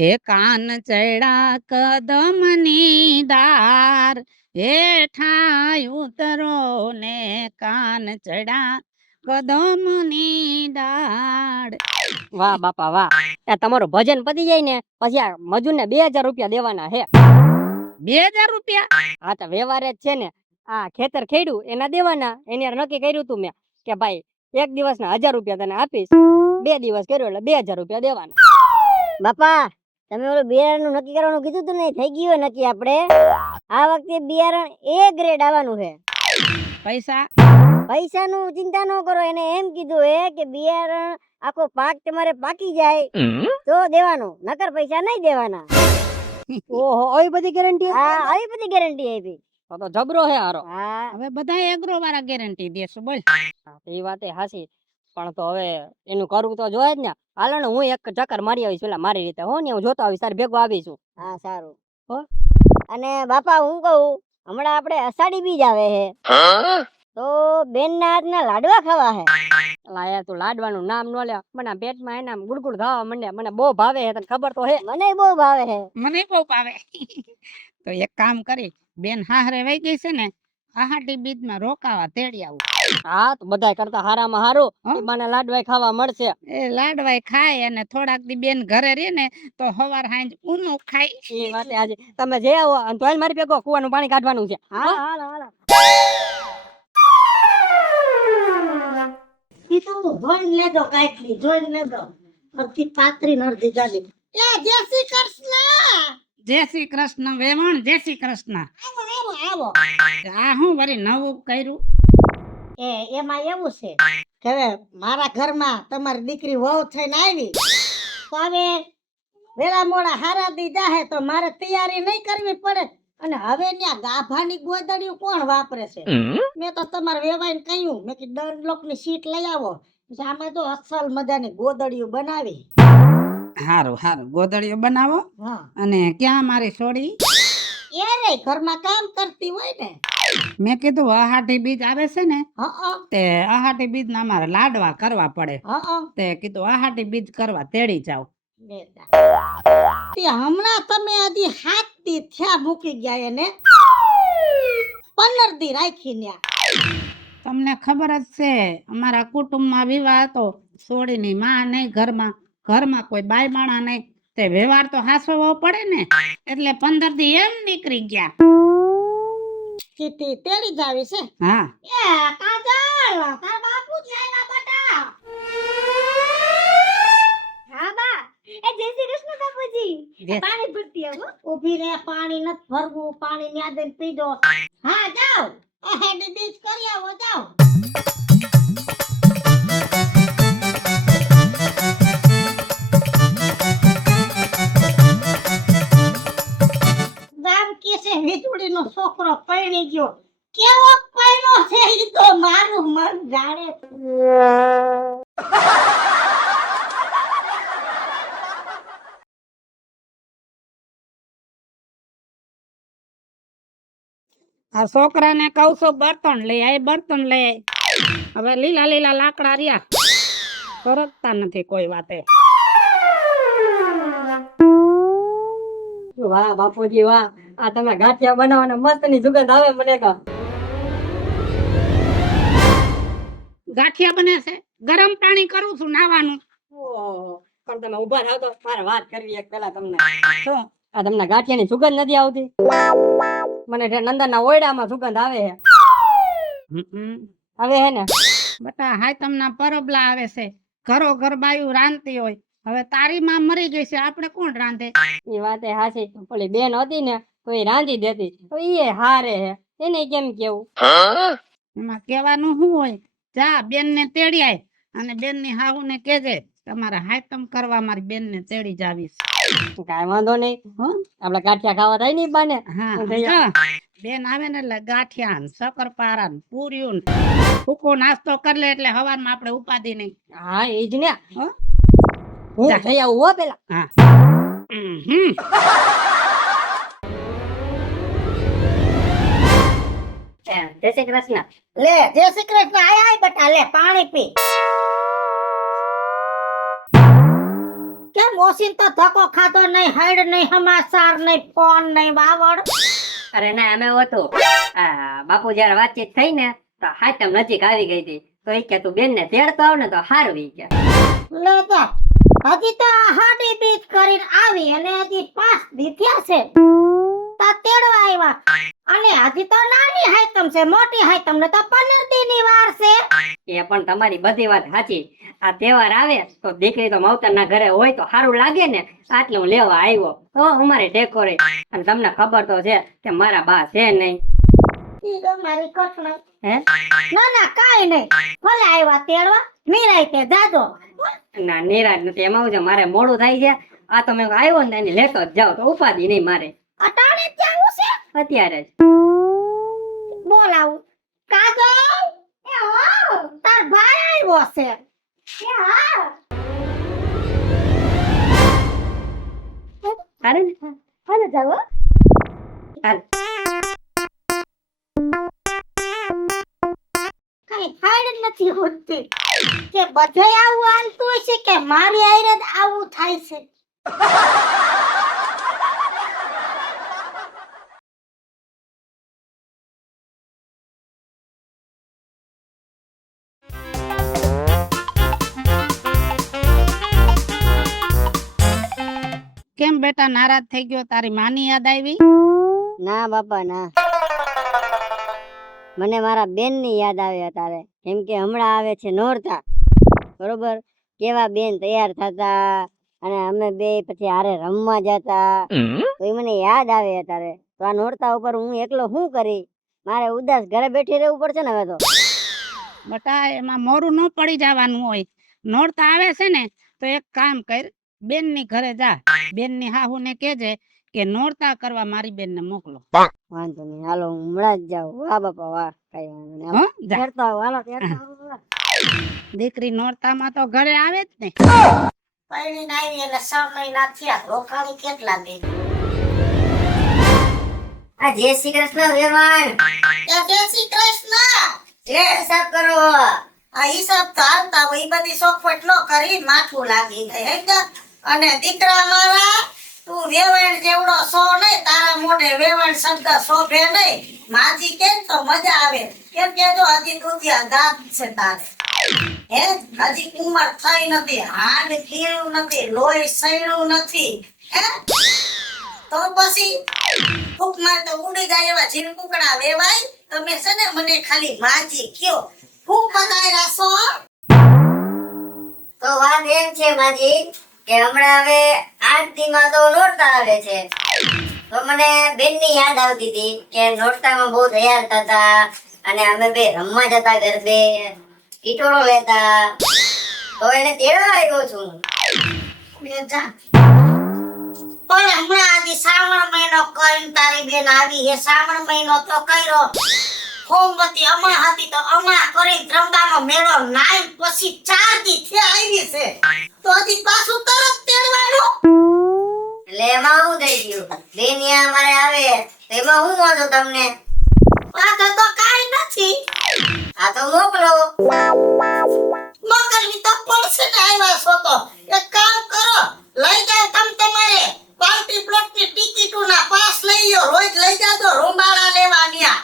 હે કાન ચડા કદમની ડાર, હેઠા ઉતરો ને કાન ચડા કદમની ડાળ. વાહ બાપા વાહ. તમારું ભજન પતી જાય ને પછી આ મજૂર ને 2000 રૂપિયા દેવાના હે. 2000 રૂપિયા? હા તો વ્યવહાર જ છે ને. આ ખેતર ખેડ્યું એના દેવાના. એની યાર નક્કી કર્યું તું મેં કે ભાઈ એક દિવસના 1000 રૂપિયા તને આપીશ, 2 દિવસ કર્યો એટલે 2000 રૂપિયા દેવાના. બાપા તમે ઓલું બિયારણ નક્કી કરવાનું કીધું તું ને, થઈ ગયું નક્કી. આપણે આ વખતે બિયારણ A ગ્રેડ આવવાનું છે. પૈસાનું ચિંતા ન કરો. એને એમ કીધું હે કે બિયારણ આખો પાક તમારે પાકી જાય તો દેવાનું, નકર પૈસા નહીં દેવાના. ઓહો, આવી બધી ગેરંટી? હા, આવી બધી ગેરંટી આપી. તો જબરો હે હારો. હા, હવે બધા એગ્રો વાળા ગેરંટી દેશે બોલ. એ વાત એ હાસી, પણ તો હવે એનું કરવું તો જોઈએ જ ને. હાલો ને હું એક ચક્કર મારી આવીશ પેલા મારી રીતે. હો ને હું જોતો આવીશ, તારે ભેગો આવીશું. હા સારું. હો. અને બાપા હું કહું, હમણાં આપણે અષાઢી બીજ આવે છે તો બેન ના હાથના લાડવા ખાવા હે. લાયા તું લાડવાનું નામ નો લે, મને પેટમાં એના ગુડગુડ થવા માંડે. મને બહુ ભાવે હે, તને ખબર તો હે. મને બહુ ભાવે હે. મને બહુ ભાવે. તો એક કામ કરી, બેન હાહરે વઈ ગઈ છે ને, આહાટી બીજમાં રોકાવા તેડી આવું. હા તો બધાય કરતા હારામાં હારું મને લાડવાય ખાવા મળશે. એ લાડવાય ખાય અને થોડાક દી બેન ઘરે રહે ને તો હવાર હાંજ ઊનું ખાય. એ વાત આજે તમે જે આવો અને તોય મારી ભેગો કુવાનું પાણી કાઢવાનું છે. હા હાલો હાલો. ઈ તો જોઈને લેજો, કાઈક જોઈને લેજો. અડધી પાતરી નરધી જાડી. એ જય શ્રી કૃષ્ણ. જય શ્રી કૃષ્ણ વેવણ, જય શ્રી કૃષ્ણ. આવો આવો આવો. આ હું વળી નવું કર્યું? એમાં એવું છે કે હવે મારા ઘરમાં તમારી દીકરી વહુ થઈને આવી તો હવે વેલા મોડા હારા દી જાહે તો મારે તૈયારી નહીં કરવી પડે. અને હવે ત્યાં ગાભાની ગોદડીયું કોણ વાપરે છે? મેં તો તમારે વેવાઈને કહ્યું, મેં કીધું ડનલોકની સીટ લઈ આવો, આમાં તો અસલ મજાની ગોદડીયું બનાવી. હારું હારું, ગોદડીઓ બનાવો. અને ક્યાં મારી છોડી? એ રે ઘરમાં કામ કરતી હોય ને. મેં કીધું આહાટી બીજ આવે છે ને, તે આહાટી બીજ ના અમારે લાડવા કરવા પડે, તે કીધું આહાટી બીજ કરવા તેડી જાવ. હમણાં તમે હજી 7 દી થયા મૂકી ગયા એને, 15 દી રાખી ન્યા. તમને ખબર જ છે અમારા કુટુંબમાં વિવાહ હતો, છોડીની માં નહીં ઘરમાં, ઘરમાં કોઈ બાઈ માણા નહીં, તે વ્યવહાર તો હાસવો પડે ને, એટલે 15 દી એમ નીકળી ગયા. સીટી તેડી જાવી છે. હા એ કાજલ, તાર બાપુ છે ના બટા. હા બા. એ જય શ્રી કૃષ્ણ બાપુજી. પાણી ભરતી આવો. ઊભી રે, પાણી નત ભરવું, પાણી ન્યા દઈને પી દો. હા જાઓ, હેડી બીજ કરી આવો, જાઓ. ગામ કે છે વીજળીનો છોકરો પરણી ગયો. કેવો પરણો છે ઈ તો મારું મન જાણે. આ છોકરાને કહું છું બર્તન લઈ આય, બર્તન લઈ આય. હવે લીલા લીલા લાકડા રહ્યા, સરકતા નથી કોઈ વાતે. વાહ બાપુજી વાહ, આ તમે ગાંઠિયા બનાવવાના મસ્ત ની સુગંધ આવે મને તો. ગાંઠિયા બને છે, ગરમ પાણી કરું છું નાવાનું. ઓહો, પણ તમે ઉભા થાવ તો મારે વાત કરવી એક પેલા તમને. શું? આ તમને ગાંઠિયાની સુગંધ નથી આવતી? મને નંદનના ઓયડામાં સુગંધ આવે છે. હવે હે ને બટા હાયતમના પરબલા આવે છે, ઘરો ઘર બાયું રાંધતી હોય. હવે તારી માં મરી ગઈ છે, આપણે કોણ રાંધે? એ વાત એ હાચી. ઓલી બેન હતી ને તો એ રાંધી દેતી, તો એ હારે હે, એને કેમ કેવું? એમાં કેવાનું શું હોય? જા બેન ને તેડી આય અને બેન ની હાહુ ને કેજે તમારા હાયતમ કરવા મારી બેન ને તેડી જાવીશ. કાઈ વાંધો નહીં, આપડે ગાંઠિયા ખાવા થાય ને બાને. હા, બેન આવે ને એટલે ગાંઠિયા, શક્કરપારા, પૂરીઓ, સૂકો નાસ્તો કરી લે એટલે હવારમાં આપણે ઉપાધિ નહીં. હા એ જ ને. હું જઈ આવું હો પેલા. હા. જય શ્રી કૃષ્ણ. લે જય શ્રી કૃષ્ણ. આય આય બટા, લે પાણી પી. કેમ ઓસીન તો ધક્કો ખાતો નહીં, હાઈડ નહીં, સમાચાર નહીં, ફોન નહીં, વાવડ. અરે ના અમે હતું આ બાપુ જયારે વાતચીત થઈ ને તો હાથમ નજીક આવી ગઈ હતી તો એ કે તું બેન ને તેડતો આવ ને તો હારું ઈ કે લે જા. હજી તો આ હાડી બીજ કરીને આવી અને હજી 5 દી થયા છે. તા તેડવા આવ્યા અને હજી તો નાની હાઈતમ છે, મોટી હાઈતમ ને તો 15 દી ની વાર છે. એ પણ તમારી બધી વાત સાચી. આ તહેવાર આવે તો દીકરી તો માવતર ના ઘરે હોય તો સારું લાગે ને, આટલે હું લેવા આવ્યો તો અમારે ડેકોરેટ. અને તમને ખબર તો છે કે મારા બા છે નહીં. ઈ તો મારી કઠણ. હે ના ના કાઈ નહીં, ભલે આવ્યા તેડવા, નિરાંતે જાજો. ના નિરાજ નથી. એમાં હું છે મારે મોડું થાય છે. આ તો મેં આવ્યો ને એને લેતો જ જાવ તો ઉપાધિ નહીં મારે. અટાણે જ જાવું છે. અત્યારે જ બોલાવું કાજલ. એ હા, તાર ભાઈ આવ્યો છે. એ હા. હારે ને હાલે જાવ. હાલ. કઈ ફાઈડ નથી હોતી કે બધે આવું હાલતું હશે કે મારી આયરે જ આવું થાય છે. કેમ બેટા નારાજ થઈ ગયો? તારી માની યાદ આવી? ના બાપા ના, મને મારા બેન ની યાદ આવે તારે. કેમ કે હમણાં આવે છે નોરતા, બરોબર? કેવા બેન તૈયાર થતા અને અમે બે પછી હારે રમવા જતા, તો એ મને યાદ આવે તારે. તો આ નોરતા ઉપર હું એકલો શું કરી? મારે ઉદાસ ઘરે બેઠી રહેવું પડશે ને હવે તો. બેટા એમાં મોરું ન પડી જવાનું હોય. નોરતા આવે છે ને તો એક કામ કર, બેન ની ઘરે જા, બેન ની હાહુ ને કેજે કે નોરતા કરવા મારી બેન ને મોકલો. વાંધો નહીં, હાલો હું હમણાં જ જાઉં. વાહ બાપા વાહ, કઈ વાંધો નહીં. હો જા. તેડતો આવો, હાલો તેડતો આવો. દીકરી નોરતામાં તો ઘરે આવે જ ને. પૈણીને આવી એટલે 6 મહિના થયા, રોકાણી કેટલા દે? આ જય શ્રી કૃષ્ણ વેવાણ. જય શ્રી કૃષ્ણ. લે હિસાબ કરો. આ હિસાબ તો હાલતા હોય, ઈ બધી સોખવટ ન કરી, માથું લાગી ગઈ હે કે. અને દીકરા મારા, તું વેવાણ જેવડો સો નહીં, તારા મોઢે વેવાણ શબ્દ શોભે નહીં. માજી કે તો મજા આવે. કેમ કે જો હજી દુધિયા દાંત છે તારે, હે હજી ઉંમર થઈ નથી, હાડ ખીણું નથી, લોહી સૈણું નથી, હે તો પછી ફૂક માર તો ઉડી જાય એવા ઝીણકુકડા વેવાય. તમે છે ને મને ખાલી માજી કયો, ફૂક બતાવ્યા છો. તો વાત એમ છે માજી કે હમણાં હવે 8 દીમાં તો નોરતા આવે છે, તો મને બેન ની યાદ આવતી હતી કે નોરતામાં બહુ તૈયાર થતા અને અમે બે રમવા જતા ગરબે, ટીટોળો લેતા. તો એને તેડવા આવ્યો છું. બે જા. પણ હમણાં આજે શ્રાવણ મહિનો કરીને તારી બેન આવી હે. શ્રાવણ મહિનો તો કર્યો, હોમવતી અમા હતી તો અમા કરી ત્રંબાનો મેળો નાઈ પછી 4 દી થી આવી છે, તો હજી પાછું તરત તેડવાનું. એટલે એમાં શું થઈ ગયું? બેન અહીંયા અમારે આવે તો એમાં શું વાંધો તમને? વાંધો તો કાઈ નથી. આ તો મોકલો. મોકલવી તો પડશે ને, આવ્યા છો તો એક કામ કરો, લઈ જાઓ તમ તમારે પાર્ટી પ્લોટની ટિકિટોના પાસ લઈ લો, રોજ લઈ જાજો રોંબાળા લેવા ન્યા.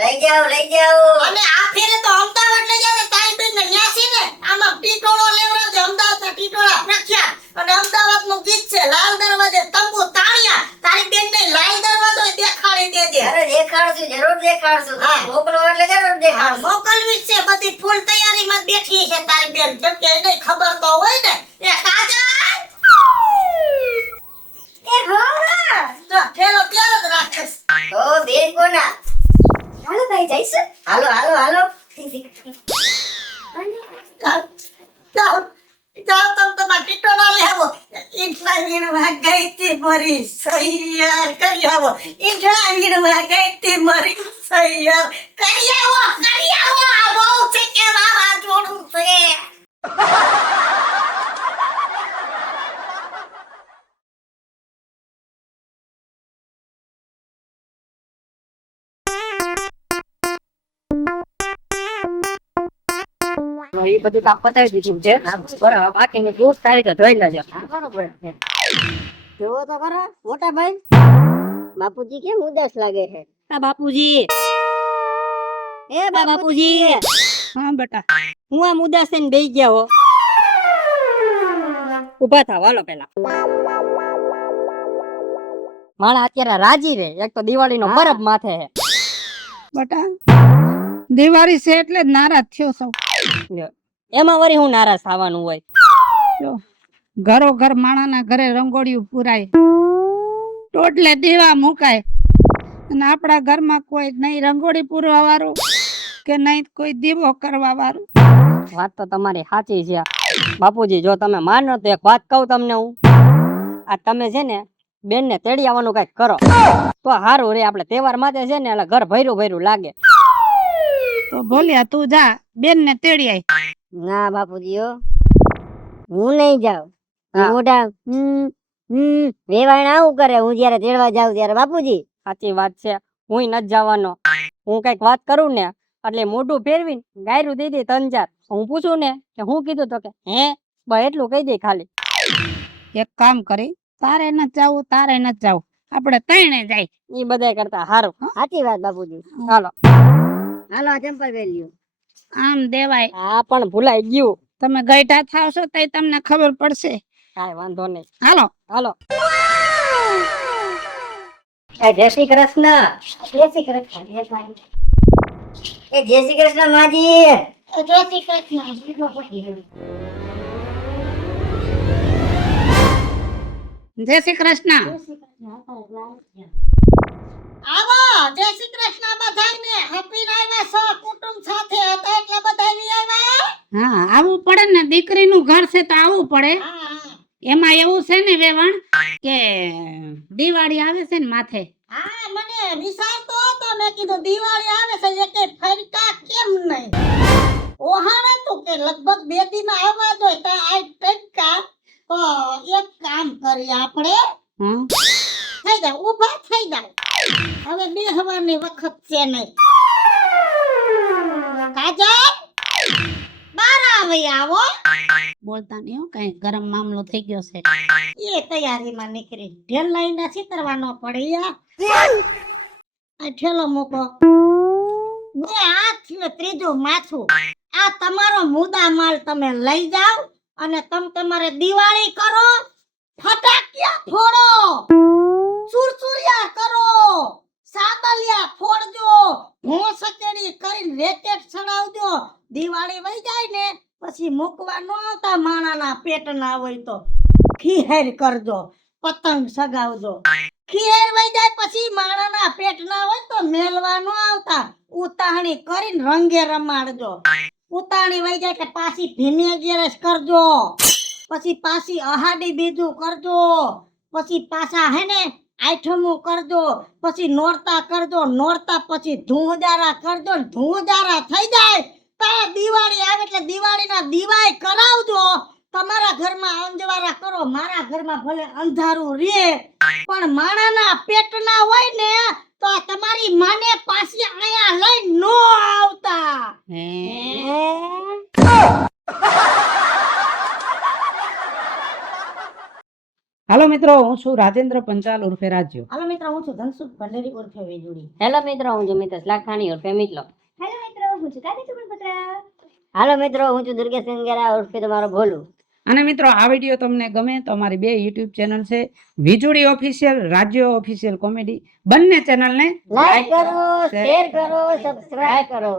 લઈ જાઓ લઈ જાઓ. અને આ ફેરે તો અમદાવાદ લઈ જાવ તારી બેન ને ન્યાસી ને આમાં ટીટોળો લેવડાવજે. અમદાવાદના ટીટોળા પ્રખ્યાત, અને અમદાવાદનું ગીત છે લાલ દરવાજે તંબુ તાળિયા. તારી બેન ને લાલ દરવાજો દેખાડી દેજે. અરે દેખાડશું, જરૂર દેખાડશું. તમે મોકલો એટલે જરૂર દેખાડશું. મોકલવી જ છે, બધી ફૂલ તૈયારીમાં બેઠી છે તારી બેન. કેમ કે એને ખબર તો હોય ને. એ કાજલ એ ઘોડા તો ફેરો ત્યારે જ રાખે. તો બેન કોના? હાલો ભાઈ જઈશું. હાલો હાલો હાલો. જાઓ જાઓ તમ તમારા ટીટોળા લેવો. ઈંટલા વીણવા ગઈ તી મરી સૈયાર કરી આવો. ઈંટલા વીણવા ગઈ તી મરી સૈયાર કરી આવો, કરી આવો. આ બહુ છે કે મારા જોડું છે. એ બધું કામ પતાવી દીધું છે બરાબર બાકીની ફ્રૂટ તારીખ જોઈ લેજો બરોબર જોવો તો ખરા મોટા ભાઈ બાપુજી કેમ ઉદાસ લાગે છે આ બાપુજી એ બાપુજી હા બેટા હું આમ ઉદાસ થઈને બેસી ગયા હો ઉભા થાવ હાલો પેલા મારા અત્યારે રાજી રે એક તો દિવાળીનો પરબ માથે છે બેટા દિવાળી છે એટલે જ નારાજ થયો સૌ એમાં વળી હું નારાજ થવાનું હોય જો ઘરો ઘર માણાના ઘરે રંગોળીઓ પુરાય ટોટલે દીવા મુકાય અને આપણા ઘરમાં કોઈ નહીં રંગોળી પૂરવા વાળું કે નહીં કોઈ દીવો કરવા વાળું વાત તો તમારી સાચી છે બાપુજી જો તમે માનો તો એક વાત કહું તમને હું આ તમે છે ને બેન ને તેડી આવવાનું કઈક કરો તો સારું રે આપણે તહેવાર માટે છે ને એટલે ઘર ભર્યું ભર્યું લાગે તો બોલ્યા તું જા બેન ને તેડી આય ના બાપુજી હું નહીં જાઉં મોટા વેવાણ આવું કરે હું જયારે તેડવા જાઉં ત્યારે બાપુજી સાચી વાત છે હું નથી જવાનો હું કઈક વાત કરું ને એટલે મોઢું ફેરવીને ગાયરું દઈ દે 3-4 હું પૂછું ને કે હું કીધું તો કે હે બસ એટલું કહી દે ખાલી એક કામ કરી તારે ન જાવું તારે ન જાવું આપણે ત્રણે જાય ઈ બધા કરતા સારું સાચી વાત બાપુજી હાલો હાલો ચંપલ પહેર્યું આમ દેવાય હા પણ ભૂલાઈ ગયું તમે ગઈઢા થાવશો તો તમને ખબર પડશે કાઈ વાંધો નહીં હાલો હાલો જય શ્રી કૃષ્ણ જય શ્રી કૃષ્ણ જય શ્રી કૃષ્ણ માજી જય શ્રી કૃષ્ણ જય શ્રી કૃષ્ણ આવો જય શ્રી કૃષ્ણ બધાયને હેપી આવ્યા છો કુટુંબ સાથે હતા એટલે બધાય ની આવ્યા હા આવવું પડે ને દીકરીનું ઘર છે તો આવવું પડે એમાં એવું છે ને વેવણ કે દિવાળી આવે છે ને માથે હા મને વિચારતો હતો મેં કીધું દિવાળી આવે છે એકે ફરકા કેમ નહીં ઓહાણે તું કે લગભગ 2 દિન આવવા જોઈએ તો આ ટટકા તો એક કામ કરી આપણે હા થઈ જાય ઊભા થઈ જાય હવે બેહવાની વખત છે નહીં કાજલ બાર આવે આવો બોલતા નહીં હો કઈ ગરમ મામલો થઈ ગયો છે એ તૈયારીમાં નીકળી ઢેલ લઈને ચિતરવાનો પડે યા આ ઠેલો મૂકો બે હાથ ને ત્રીજું માથું આ તમારો મુદ્દા માલ તમે લઈ જાઓ અને તમે તમારે દિવાળી કરો ફટાકિયા ફોડો સુરસુરિયા કરો સાદલિયા ફોડજો ભોંસકેડી કરીને રેકેટ ચડાવજો દિવાળી વઈ જાય ને પછી મૂકવા ન આવતા માણાના પેટના હોય તો ખીહેર કરજો પતંગ સગાવજો ખીહેર વઈ જાય પછી માણાના પેટના હોય તો મેલવા ન આવતા ઉતાહણી કરીને રંગે રમાડજો ઉતાણી વઈ જાય કે પાછી ભીમે ગેરેસ કરજો પછી પાછી અહાડી બીજું કરજો પછી પાછા હે ને આઠમું કરજો પછી નોરતા કરજો નોરતા પછી ધૂંજારા કરજો ને ધૂંજારા થઈ જાય તો દિવાળી આવે એટલે દિવાળીના દીવાય કરાવજો તમારા ઘરમાં અંજવારા કરો મારા ઘરમાં ભલે અંધારું રે પણ માણાના પેટના હોય ને તો તમારી માને પાછી અહીંયા લઈ નો આવતા હાલો મિત્રો હું છું રાજેન્દ્ર પંચાલ ઉર્ફે રાજ્યો હાલો મિત્રો હું છું ધનસુખ ભંડેરી ઉર્ફે વેજુડી હેલો મિત્રો હું છું મિતેશ લાખાણી ઉર્ફે મિતલો હેલો મિત્રો હું છું કાકી સુમનપત્રા હાલો મિત્રો હું છું દુર્ગેશ ગંગેરા ઉર્ફે તમારો ભોલું અને મિત્રો આ વિડીયો તમને ગમે તો અમારી 2 યુટ્યુબ ચેનલ છે વીજળી ઓફિશિયલ રાજ્યો ઓફિશિયલ કોમેડી બંને ચેનલને લાઈક કરો શેર કરો સબસ્ક્રાઇબ કરો